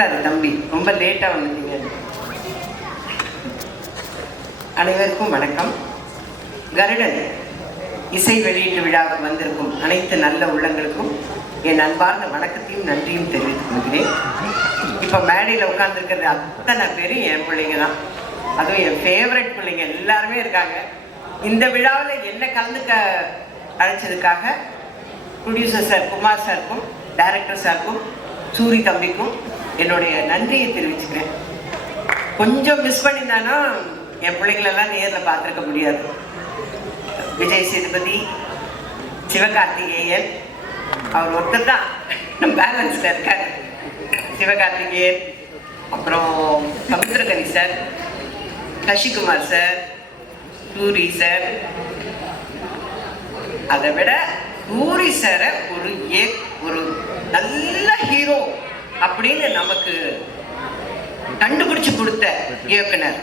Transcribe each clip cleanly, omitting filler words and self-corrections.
அது தம்பி ரொம்ப லேட்டாக வந்துட்டீங்க. அனைவருக்கும் வணக்கம். கருடன் இசை வெளியீட்டு விழாவுக்கு வந்திருக்கும் அனைத்து நல்ல உள்ளங்களுக்கும் என் அன்பார்ந்த வணக்கத்தையும் நன்றியும் தெரிவித்துக் கொள்கிறேன். இப்போ மேடையில் உட்கார்ந்துருக்கிறது அத்தனை பேரும் என் பிள்ளைங்க தான். அதுவும் என் ஃபேவரட் பிள்ளைங்க எல்லாருமே இருக்காங்க. இந்த விழாவில் என்ன கலந்துக்க அழைச்சதுக்காக ப்ரொடியூசர் சார் குமார் சாருக்கும் டைரக்டர் சாருக்கும் சூரி தம்பிக்கும் என்னுடைய நன்றியை தெரிவிச்சுக்கிறேன். கொஞ்சம் மிஸ் பண்ணியிருந்தானா என் பிள்ளைங்களெல்லாம் நேரில் பார்த்துருக்க முடியாது. விஜய் சேதுபதி, சிவகார்த்திகேயன், அவர் ஒருத்தர் தான் பேலன்ஸில் இருக்காரு. சிவகார்த்திகேயன், அப்புறம் Samuthirakani sir, Sasikumar sir, Soori sir. அதை விட சூரி சாரை ஒரு நல்ல ஹீரோ அப்படின்னு நமக்கு கண்டுபிடிச்சு கொடுத்த இயக்குனர்,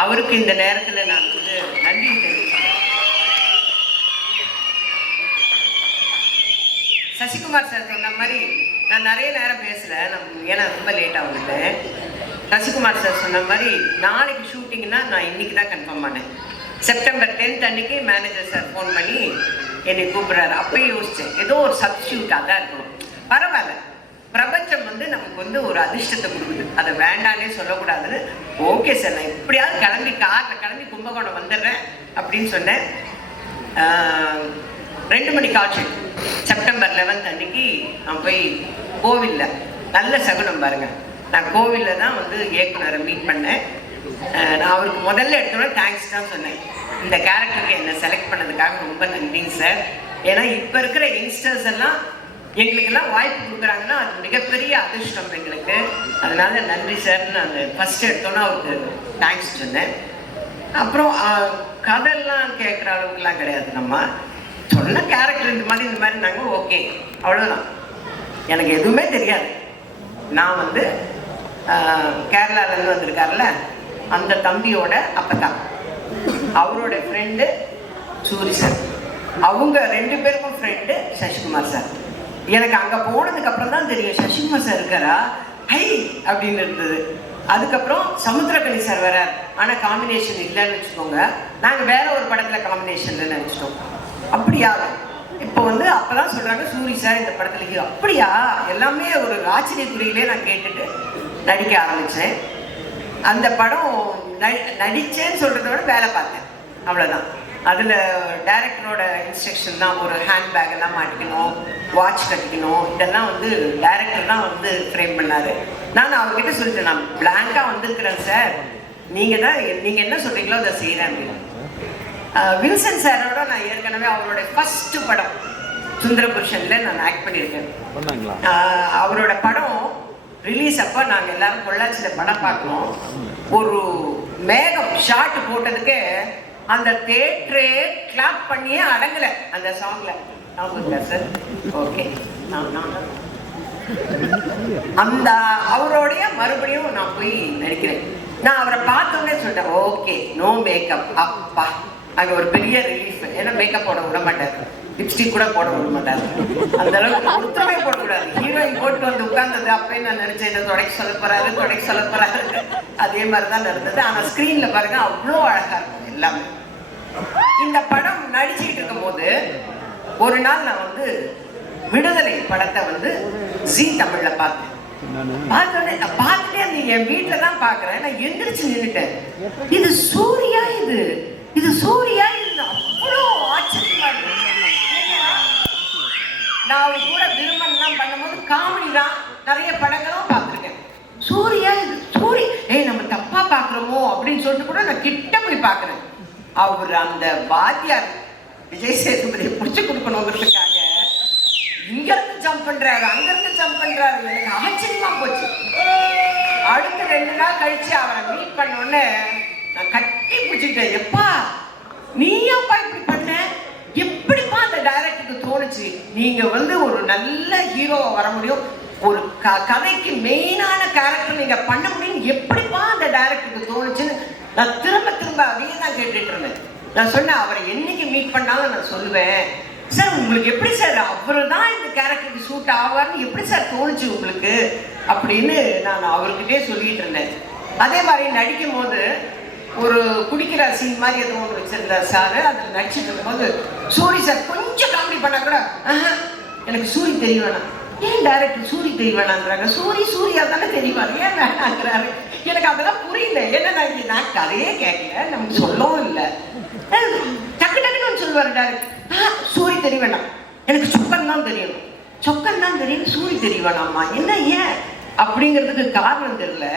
அவருக்கு இந்த நேரத்தில் நான் வந்து நன்றி தெரிவிக்கிறேன். சசிகுமார் சார் சொன்ன மாதிரி நான் நிறைய நேரம் பேசலை, ஏன்னா ரொம்ப லேட்டாக வந்துட்டேன். சசிகுமார் சார் சொன்ன மாதிரி நாளைக்கு ஷூட்டிங்னா நான் இன்னைக்கு தான் கன்ஃபார்ம் பண்ணேன். செப்டம்பர் 10 அன்னைக்கு மேனேஜர் சார் ஃபோன் பண்ணி என்னை கூப்பிட்றாரு. அப்பயும் யோசித்தேன், ஏதோ ஒரு சப்ஸ்டியூட்டாக தான் இருக்கணும். பரவாயில்ல, பிரபஞ்சம் வந்து நமக்கு வந்து ஒரு அதிர்ஷ்டத்தை கொடுக்குது, அதை வேண்டானே சொல்லக்கூடாதுன்னு ஓகே சார் நான் எப்படியாவது காரில் கிளம்பி கும்பகோணம் வந்துடுறேன் அப்படின்னு சொன்னேன். 2 மணி காட்சி செப்டம்பர் 11 அன்னைக்கு நான் போய் கோவிலில், நல்ல சகுனம் பாருங்கள், நான் கோவிலில் தான் வந்து இயக்குனரை மீட் பண்ணேன். நான் அவருக்கு முதல்ல எடுத்தோன்னே தேங்க்ஸ் தான் சொன்னேன். இந்த கேரக்டருக்கு என்னை செலக்ட் பண்ணதுக்காக ரொம்ப நன்றிங்க சார். ஏன்னா இப்போ இருக்கிற யங்ஸ்டர்ஸ் எல்லாம் எங்களுக்கெல்லாம் வாய்ப்பு கொடுக்குறாங்கன்னா அது மிகப்பெரிய அதிர்ஷ்டம் எங்களுக்கு. அதனால நன்றி சார்ன்னு நான் ஃபஸ்ட்டு எடுத்தோன்னா அவருக்கு தேங்க்ஸ் சொன்னேன். அப்புறம் கதையெல்லாம் கேட்குற அளவுக்குலாம் கிடையாது, நம்ம சொன்ன கேரக்டர் இந்த மாதிரி நாங்கள் ஓகே அவ்வளோதான். எனக்கு எதுவுமே தெரியாது. நான் வந்து கேரளாவிலேருந்து வந்திருக்காருல்ல அந்த தம்பியோட அப்பதான், அவரோட ஃப்ரெண்டு சூரி சார், அவங்க 2 பேருக்கும் ஃப்ரெண்டு சசிகுமார் சார். எனக்கு அங்கே போனதுக்கப்புறம் தான் தெரியும் சசிகுமார் சார் இருக்காரா, ஹை அப்படின்னு இருந்தது. அதுக்கப்புறம் சமுத்திரகனி சார் வரார், ஆனால் காம்பினேஷன் இல்லைன்னு வச்சுக்கோங்க. நாங்கள் வேற ஒரு படத்தில் காம்பினேஷன்ல நினச்சிட்டோம். அப்படியா இப்போ வந்து அப்போதான் சொல்கிறாங்க சூரி சார் இந்த படத்தில் அப்படியா, எல்லாமே ஒரு ஆச்சரியக்குறியிலே நான் கேட்டுட்டு நடிக்க ஆரம்பித்தேன். அந்த படம் நடித்தேன்னு சொல்கிறத விட வேலை பார்த்தேன், அவ்வளோதான். அதில் டைரக்டரோட இன்ஸ்ட்ரக்ஷன் தான், ஒரு ஹேண்ட்பேக் எல்லாம் மாட்டிக்கணும், வாட்ச் கட்டிக்கணும், இதெல்லாம் வந்து டைரக்டர் தான் வந்து ஃப்ரேம் பண்ணார். நான் அவர்கிட்ட சொல்லிட்டேன், நான் பிளாங்காக வந்திருக்கிறேன் சார், நீங்கள் என்ன சொல்கிறீங்களோ அதை செய்கிறேன் அப்படின்னு. வில்சன் சாரோட நான் ஏற்கனவே அவரோட ஃபர்ஸ்ட் படம் சுந்தரபுருஷனில் நான் ஆக்ட் பண்ணியிருக்கேன். அவரோட படம் ரிலீஸ் அப்போ நாங்கள் எல்லாரும் பொள்ளாச்சியில் படம் பார்க்கணும். ஒரு மேகம் ஷார்ட் போட்டதுக்கு அந்த தேட்டரே கிளாப் பண்ணியே அடங்கலை அந்த சாங்கில். ஆமாங்க சார், ஓகே. அந்த அவரோடைய மறுபடியும் நான் போய் நடிக்கிறேன். நான் அவரை பார்த்தோன்னே சொல்லிட்டேன் ஓகே, நோ மேக்கப். அப்பா அங்கே ஒரு பெரிய ரிலீஃப். ஏன்னா மேக்கப் போட விட மாட்டார், லிப்ஸ்டிக் கூட போட விட மாட்டார், அந்த அளவுக்கு ஒருத்தமே போடக்கூடாது. ஹீரோயின் போட்டு வந்து உட்கார்ந்தது அப்பயே நான் நினைச்சேன், இதை தொடக்க சொல்ல போறாரு. அதே மாதிரி தான் நடந்தது. ஆனால் ஸ்க்ரீனில் பாருங்க அவ்வளோ அழகா இருக்கும் எல்லாமே. இந்த படம் நடிச்சுக்கிட்டு இருக்கும் போது ஒரு நாள் நான் வந்து விடுதலை படத்தை வந்து ஜீ தமிழ்ல பார்த்தேன். பார்த்துட்டே அந்த என் வீட்டில் தான் பார்க்குறேன். நான் எந்திரிச்சு நின்றுட்டேன், இது சூர்யா, இது சூர்யா, இது அவ்வளோ ஆச்சரியமா இருக்கு. நான் அவங்க கூட விரும்பலாம் பண்ணும்போது காமெடி தான், நிறைய படங்களும் பார்த்துருக்கேன். சூர்யா, இது நம்ம தப்பா பார்க்குறோமோ அப்படின்னு சொல்லிட்டு கூட நான் கிட்ட போய் பார்க்குறேன். அவர் அந்த வாத்தியார் விஜய் சேதுபதியை பிடிச்சி கொடுக்கணுங்கிறதுக்காக இங்கிருந்து ஜம்ப் பண்றாரு, அங்கிருந்து ஜம்ப் பண்றாரு. எனக்கு ஆச்சரியமா போச்சு. அடுத்த 2 நாள் கழிச்சு அவரை மீட் பண்ண உடனே நான் கட்டி பிடிச்சிட்டேன். எப்பா நீயாப்பா இப்படி பண்ண, எப்படிப்பா அந்த டைரக்டருக்கு தோணுச்சு, நீங்க வந்து ஒரு நல்ல ஹீரோவா வர முடியும், ஒரு கதைக்கு மெயினான கேரக்டர் நீங்க பண்ண முடியும், எப்படிப்பா அந்த டைரக்டருக்கு தோணுச்சுன்னு நான் திரும்ப அதே தான் கேட்டுட்டு இருந்தேன். நான் சொன்னேன் அவரை என்னைக்கு மீட் பண்ணாலும் நான் சொல்லுவேன், சார் உங்களுக்கு எப்படி சார் அவரு தான் இந்த கேரக்டருக்கு சூட் ஆவார்னு எப்படி சார் தோணுச்சு உங்களுக்கு அப்படின்னு நான் அவர்கிட்டே சொல்லிட்டு இருந்தேன். அதே மாதிரி நடிக்கும் போது ஒரு குடிக்கிற சீன் மாதிரி எதுவும் ஒன்று வச்சிருந்தார் சார். அதில் நடிச்சுட்டு இருக்கும்போது சூரி சார் கொஞ்சம் காமெடி பண்ணா கூட எனக்கு சூரி தெரிய வேணாம். ஏன் டைரக்டர் சூரி தெரிய வேணாங்கிறாங்க? சூரியா தானே தெரிவார், ஏன் வேணாங்கிறாரு? எனக்கு அதெல்லாம் புரியல. ஏன்னா நான் கதையே கேட்கல, நமக்கு சொல்லவும் இல்லை. டக்கு டக்குன்னு சொல்லுவார் டைரக்டர், சூரி தெரிய வேணாம், எனக்கு சொக்கன் தான் தெரியணும், சொக்கன் தான் தெரியும், சூரி தெரிய வேணாமா? என்ன ஏன் அப்படிங்கிறதுக்கு காரணம் தெரியல.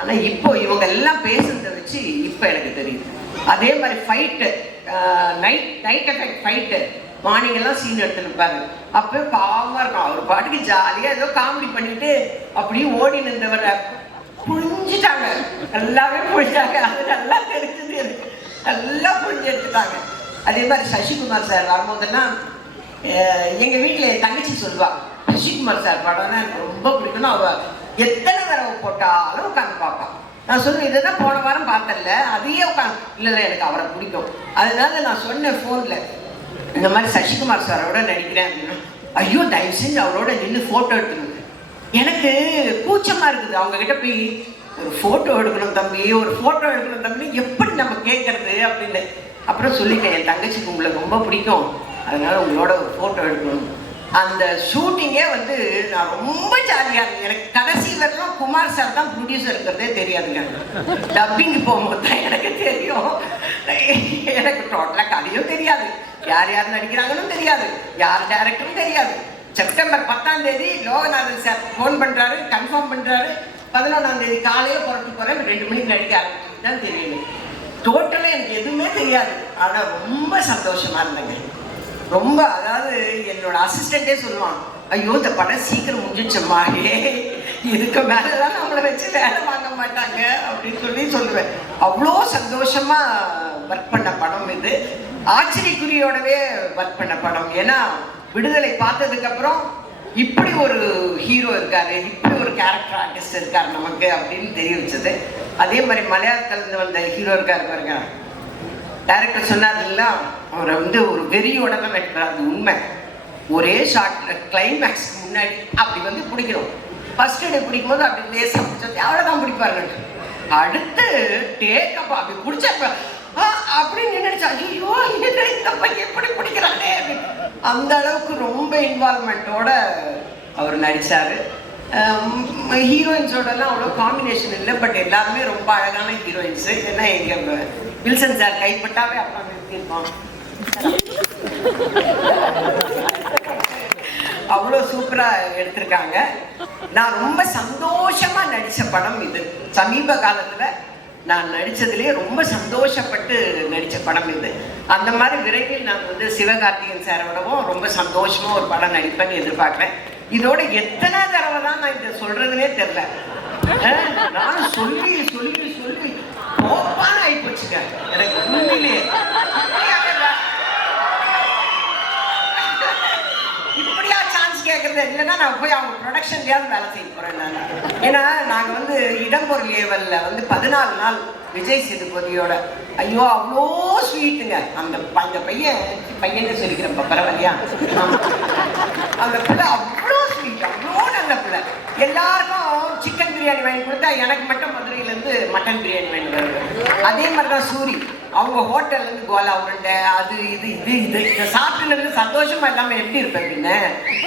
ஆனால் இப்போ இவங்க எல்லாம் பேசுறதை வச்சு இப்போ எனக்கு தெரியுது. அதே மாதிரி fight, night effect fight, morning எல்லாம் சீன் எடுத்துருப்பாரு. அப்போ பாவமாக இருக்கும். அவர் பாட்டுக்கு ஜாலியாக ஏதோ காமெடி பண்ணிட்டு அப்படியே ஓடி நின்றவரை புரிஞ்சுட்டாங்க, நல்லாவே புரிஞ்சாங்க. அது நல்லா தெரிஞ்சது எனக்கு, நல்லா புரிஞ்சு எடுத்துட்டாங்க. அதே மாதிரி சசிகுமார் சார் வரும்போதுன்னா எங்கள் வீட்டில் என் தங்கச்சி சொல்லுவா, சசிகுமார் சார் படம்னா எனக்கு ரொம்ப பிடிக்கணும். அவள் எத்தனை தடவை போட்டாலும் உட்காந்து பார்ப்பான். நான் சொல்லுவேன், இதுதான் போன வாரம் பார்த்தல, அதையே உட்காந்து. இல்லை எனக்கு அவரை பிடிக்கும். அதனால நான் சொன்னேன் ஃபோனில், இந்த மாதிரி சசிகுமார் சாரோட நடிக்கிறேன் அப்படின்னா, ஐயோ தயவு செஞ்சு அவரோட நின்று ஃபோட்டோ எடுத்துருங்க. எனக்கு கூச்சமாக இருக்குது அவங்கக்கிட்ட போய் ஒரு ஃபோட்டோ எடுக்கணும் தம்பி, ஒரு ஃபோட்டோ எடுக்கணும் தம்பி, எப்படி நம்ம கேட்கறது அப்படின்னு. அப்புறம் சொல்லிட்டேன், என் தங்கச்சிக்கு உங்களை ரொம்ப பிடிக்கும், அதனால உங்களோட ஒரு ஃபோட்டோ எடுக்கணும். அந்த ஷூட்டிங்கே வந்து நான் ரொம்ப ஜாலியாக இருந்தேன். எனக்கு கடைசி வரலாம் குமார் சார் தான் ப்ரொடியூசர் இருக்கிறதே தெரியாதுங்க. டப்பிங்கு போகும்போது தான் எனக்கு தெரியும். எனக்கு டோட்டலாக கதையும் தெரியாது, யார் யார் நடிக்கிறாங்கன்னு தெரியாது, யார் டைரக்டரும் தெரியாது. செப்டம்பர் 10ஆம் தேதி லோகநாதன் சார் ஃபோன் பண்ணுறாரு, கன்ஃபார்ம் பண்ணுறாரு. 11ஆம் தேதி காலையில் புறட்டு போகிறேன், 2 மணிக்கு நடிக்க ஆரம்பிச்சு தான் தெரியும். டோட்டலாக எனக்கு எதுவுமே தெரியாது. ஆனால் ரொம்ப சந்தோஷமாக இருந்தேங்க. ரொம்ப, அதாவது என்னோட அசிஸ்டண்டே சொல்லுவான், ஐயோ இந்த படம் சீக்கிரம் முடிஞ்சிச்சம்மா, இதுக்கு மேலெல்லாம் நம்மளை வச்சு வேலை வாங்க மாட்டாங்க அப்படின்னு சொல்லுவேன். அவ்வளோ சந்தோஷமா ஒர்க் பண்ண படம் இது. ஆச்சரியக்குறியோடவே ஒர்க் பண்ண படம். ஏன்னா விடுதலை பார்த்ததுக்கப்புறம் இப்படி ஒரு ஹீரோ இருக்காரு, இப்படி ஒரு கேரக்டர் ஆர்டிஸ்ட் இருக்காரு நமக்கு அப்படின்னு தெரிய வச்சது. அதே மாதிரி மலையாளத்திலிருந்து வந்த ஹீரோ இருக்காரு பாருங்க, டைரக்டர் சொன்னார்ல, அவரை வந்து ஒரு வெறியோட தான் நடிக்கிறார். அது உண்மை. ஒரே ஷார்ட்ல கிளைமேக்ஸ்க்கு முன்னாடி அப்படி வந்து பிடிக்கிறோம். ஃபர்ஸ்ட் டே பிடிக்கும் போது அப்படி லேசாக பிடிச்சது, அவ்வளோதான் பிடிப்பாரு. அடுத்து டேக்கப் அப்படி பிடிச்சப்ப அப்படின்னு நினைச்சா, ஐயோ இந்த பையன் எப்படி பிடிக்கிறானே அப்படின்னு. அந்த அளவுக்கு ரொம்ப இன்வால்மெண்ட்டோட அவர் நடித்தார். ஹீரோயின்ஸோடலாம் அவ்வளோ காம்பினேஷன் இல்லை, பட் எல்லாருமே ரொம்ப அழகான ஹீரோயின்ஸு. ஏன்னா எங்கள் வில்சன் சார் கைப்பட்டாவே அப்பா நிறுத்திருப்பான். அவ்வளோ சூப்பராக எடுத்திருக்காங்க. நான் ரொம்ப சந்தோஷமாக நடித்த படம் இது. சமீப காலத்தில் நான் நடித்ததுலேயே ரொம்ப சந்தோஷப்பட்டு நடித்த படம் இது. அந்த மாதிரி விரைவில் நான் வந்து சிவகார்த்திகேயன் சாரோடவும் ரொம்ப சந்தோஷமாக ஒரு படம் நடிப்பேன்னு எதிர்பார்க்குறேன். இதோட எத்தனை தடவை தான் நான் இதை சொல்கிறதுனே தெரில. நான் சொல்லி சொல்லி சொல்லி கோப்பான ஆகிப்போச்சுங்க எனக்கு உண்மையிலேயே. இப்படியா சான்ஸ் கேட்குறது? இல்லைன்னா நான் போய் அவங்க ப்ரொடக்ஷன்லேயாவது வேலை செய்ய போகிறேன் நான். ஏன்னா நாங்கள் வந்து இடம்பொருள் லேவலில் வந்து 14 நாள் விஜய் சேதுபதியோட, ஐயோ அவ்வளோ ஸ்வீட்டுங்க. அந்த பையனை சொல்லிக்கிறப்ப பரவாயில்லையா, அந்த பிள்ளை அவ்வளோ ஸ்வீட், அவ்வளோ நல்ல பிள்ளை. எல்லாருக்கும் சிக்கன் பிரியாணி வாங்கி கொடுத்தா எனக்கு மட்டும் மதுரையிலேருந்து மட்டன் பிரியாணி வாங்கி வருது. அதே மாதிரி தான் சூரி, அவங்க ஹோட்டல்லேருந்து கோலா உருண்டை, அது இது இது இது இதை சாப்பிட்டுலேருந்து சந்தோஷமாக இல்லாமல் எப்படி இருப்பேன் அப்படின்னு.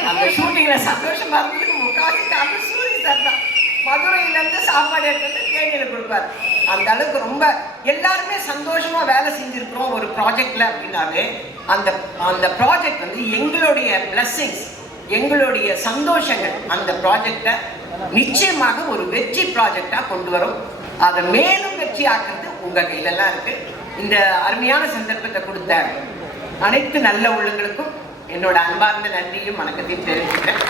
அந்த ஷூட்டிங்கில் சந்தோஷமாக இருந்ததுக்கு முக்கால்வாசி காரணம் சூரி சார் தான். மதுரையிலேருந்து சாப்பாடு எடுத்து தேனியில் கொடுப்பார். அந்த அளவுக்கு ரொம்ப எல்லாருமே சந்தோஷமாக வேலை செஞ்சுருக்கிறோம் ஒரு ப்ராஜெக்டில் அப்படின்னாலே அந்த அந்த ப்ராஜெக்ட் வந்து எங்களுடைய பிளஸ்ஸிங்ஸ், எங்களுடைய சந்தோஷங்கள் அந்த ப்ராஜெக்டை நிச்சயமாக ஒரு வெற்றி ப்ராஜெக்டாக கொண்டு வரும். அதை மேலும் வெற்றி ஆக்குறது உங்கள் கையிலலாம் இருக்குது. இந்த அருமையான சந்தர்ப்பத்தை கொடுத்த அனைத்து நல்ல உள்ளங்களுக்கும் என்னோட அன்பார்ந்த நன்றியும் வணக்கத்தையும் தெரிவிக்கிறேன்.